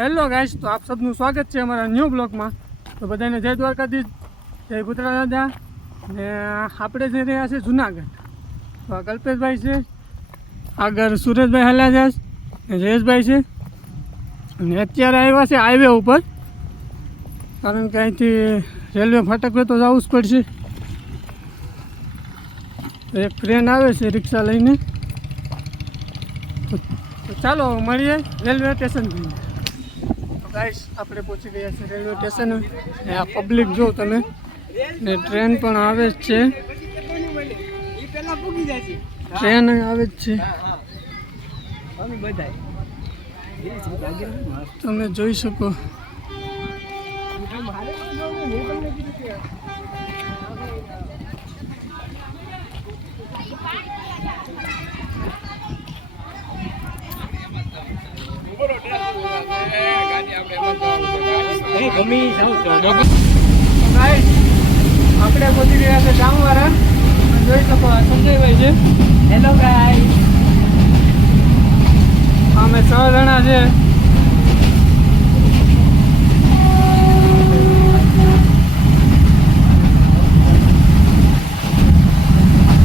Hello guys તો આપ સબનું સ્વાગત છે અમારા ન્યૂ બ્લોગમાં તો બધાને જય દ્વારકાધીશ, જય પુતળા દાદા, ને આપણે જઈ રહ્યા છે જુનાગઢ. તો આ કલ્પેશભાઈ છે, આગળ સુરેશભાઈ હલાજાસ ને જયેશભાઈ છે. અને અત્યારે આવ્યા છે હાઈવે ઉપર. કારણ કે અહીંથી રેલવે ફાટક તો જવું જ પડશે. એક ટ્રેન આવે છે રિક્ષા લઈને. તો ચાલો મળીએ રેલવે સ્ટેશન ગાઈસ, આપણે પહોંચી ગયા છે રેલવે સ્ટેશન. ને આ પબ્લિક જો તમે, ને ટ્રેન પણ આવે જ છે. ટ્રેન આવે જ છે. તમે જોઈ શકો. અમે છ જણા છે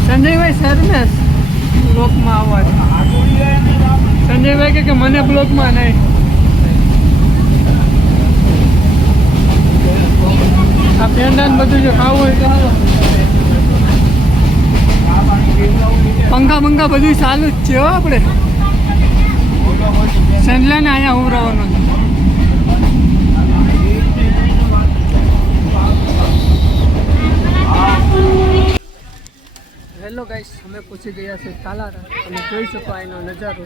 સંજયભાઈ સરને બ્લોકમાં આવવા સંજયભાઈ કે મને બ્લોકમાં નહીં. આ પેંડા બધું જો ખાવું હોય તો પંખા પંખા બધું ચાલુ જ છે હો આપણે. સેન્ડલાને અહીંયા ઉભરાવાનો છે. હેલો ગાઈસ, અમે પહોંચી ગયા છે તાલારા. અને જોઈ શકો એનો નજારો.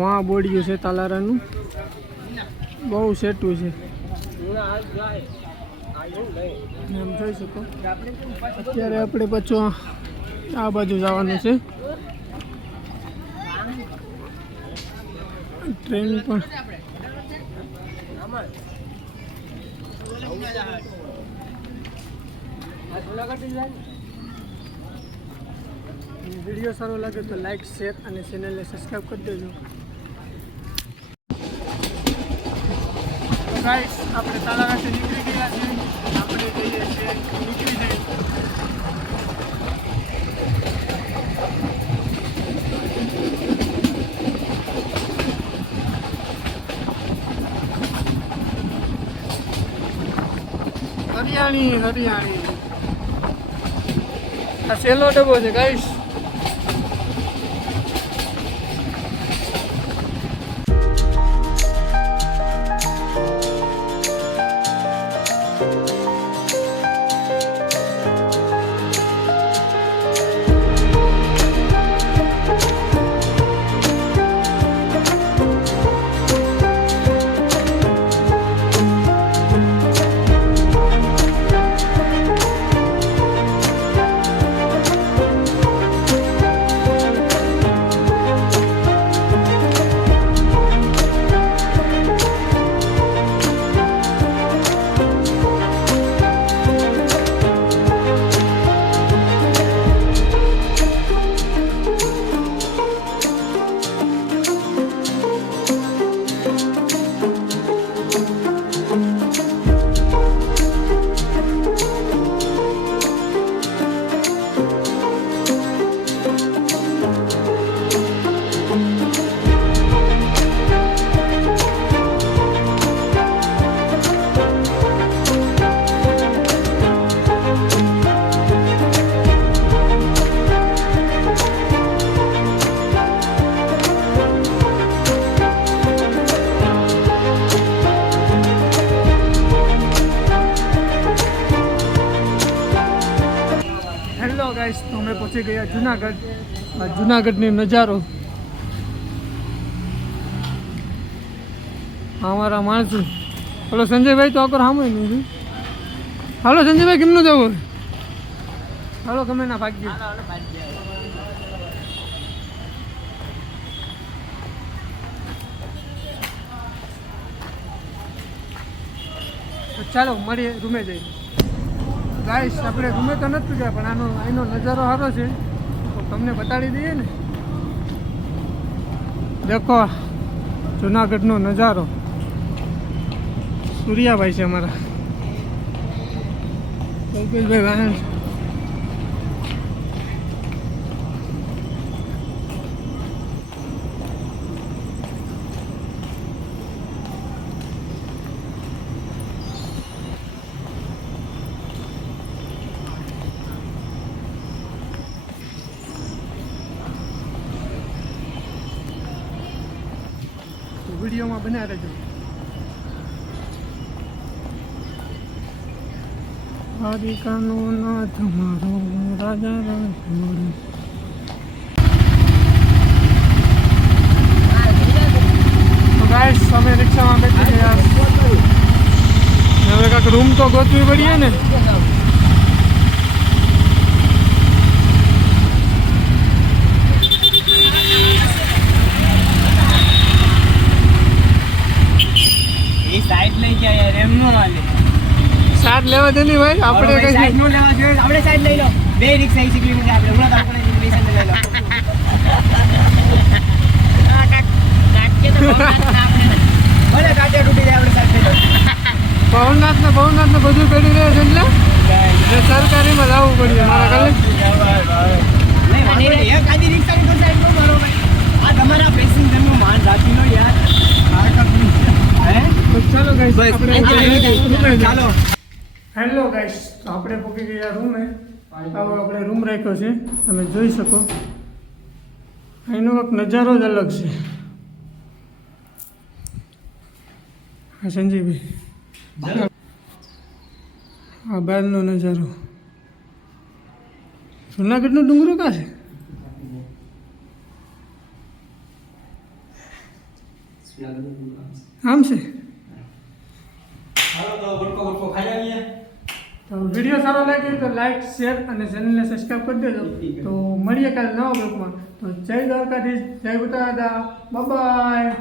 વાં બોડ્યું છે તાલારાનું. બહુ સેટું છે. એમ જોઈ શકો. અત્યારે આપણે પાછું આ બાજુ જવાનું છે. ટ્રેન પણ. વીડિયો સારો લાગે તો લાઈક, શેર અને ચેનલને સબસ્ક્રાઈબ કરી દેજો. ગાઈસ, આપણે તાલારાથી નીકળી ગયા છે આપણે જઈએ છીએ, નીકળી જઈએ. હરિયાણી હરિયાણી આ સેલો ડબ્બો છે, ગાઈસ. ગાઈસ તો અમે પહોંચી ગયા જુનાગઢ. જુનાગઢની નજારો. અમારા માણસો. હલો, સંજયભાઈ, તો આકર સામે નહીં હાલો, સંજયભાઈ, કેમનું જવું હાલો, ગમે ના ભાગ્ય ચાલો, મળીએ, રૂમે જઈએ ગાઈસ, આપણે ગમે તો નથી ગયા, પણ આનો એનો નજારો સારો છે. તમને બતાડી દઈએ ને. દેખો જુનાગઢનો નજારો. સૂર્યાભાઈ છે અમારા. કલ્પેશભાઈ વાહન વિડીયોમાં બન્યા રહેજો દ્વારિકાનો નાથ મારો રાજા રિક્ષામાં બેઠી ગયા હવે કાંક રૂમ તો ગોતવી પડીએ ને એ સાઈડ લઈ ગયા યાર એમ નો હાલે સાથ નહીં ભાઈ? આપણે કઈ સાઈડ નો લેવા જોઈએ. આપણે સાઈડ લઈ લો. બે રિક્ષા એક કિલોમીટર આપણે. હમણાં તો આપણે બે લઈ લો. ભલે કાંટે તૂટી જાય આપણે સાઈડ લઈ ભવનાથ ને ભવનાથ ને બધું પેડી રહે છે એટલે? એટલે સરકારીમાં લાવવું મારા કાલે વાંધો તો સાઈડ નો મારો આ તમારા પેસેન્જરનું માન રાખી લો યાર. હે? ચાલો ચાલો. હેલો ગાઈસ તો આપણે પહોંચી ગયા રૂમે. આવો આપણે રૂમ રાખ્યો છે. તમે જોઈ શકો. અહીંનો એક નજારો જ અલગ છે. હા સંજીભાઈ હા બહારનો નજારો. જુનાગઢનો ડુંગરો કા છે? આમ છે? તો વીડિયો સારો લાગ્યો તો લાઈક શેર અને ચેનલને સબસ્ક્રાઈબ કરી દેજો. તો મળીએ કાલે નવા બ્લોગમાં તો જય દ્વારકાધીશ, જય બુતા દાદા બાય